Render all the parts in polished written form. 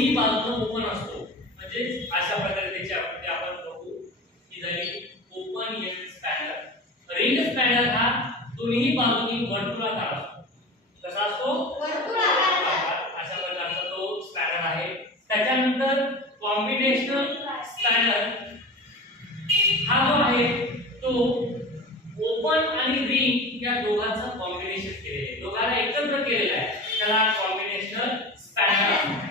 दोन्ही बाजूने ओपन असतो, म्हणजे अशा प्रकारे त्याची आपण बघू ही झाली open end spanner. Ring spanner हा दोन्ही बाजूनी वर्तुळाकार असतो। कसा असतो? वर्तुळाकार। अशा प्रकारचा तो स्पॅनर आहे। त्याच्यानंतर कॉम्बिनेशनल स्पॅनर हा जो आहे तो ओपन आणि रिंग या दोघांचं कॉम्बिनेशन केलेलं आहे, दोघांना एकत्र केलेलं आहे, त्याला कॉम्बिनेशनल स्पॅनर म्हणायचं।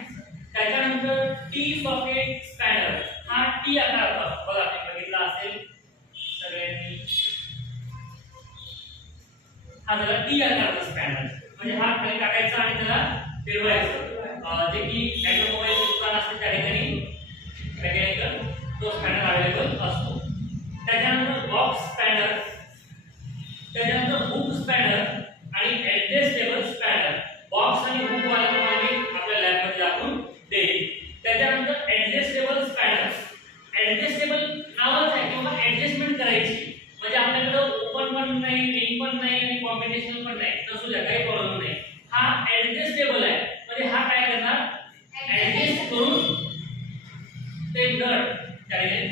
त्याच्यानंतर टी सॉकेट स्पॅनर हा टी आकाराचा असतो, बघा आपण बघितला असेल सगळ्यांनी, हा झाला टी आकाराचा स्पॅनर, म्हणजे हा खाली टाकायचा आणि त्याला फिरवायचं, जे की ऑटोमोबाईल दुकान असते त्या ठिकाणी मेकॅनिकल तो स्पॅनर अवेलेबल असतो। त्याच्यानंतर बॉक्स स्पॅनर, त्याच्यानंतर हुक स्पॅनर आणि ऍडजस्टेबल स्पॅनर। बॉक्स आणि हुक वाला तुम्हाला आपल्या लॅब मध्ये दाखवून देईल। त्याच्यानंतर ऍडजस्टेबल स्पॅनर, ऍडजस्टेबल नावच आहे किंवा ऍडजस्टमेंट करायची, म्हणजे आपल्याकडे ओपन पण नाही, रिंग पण नाही आणि कॉम्बिनेशन पण नाही, नसू द्या काही प्रॉब्लेम नाही, हा ऍडजस्टेबल आहे, म्हणजे हा काय करणार ऍडजस्ट करून ते नट त्या ठिकाणी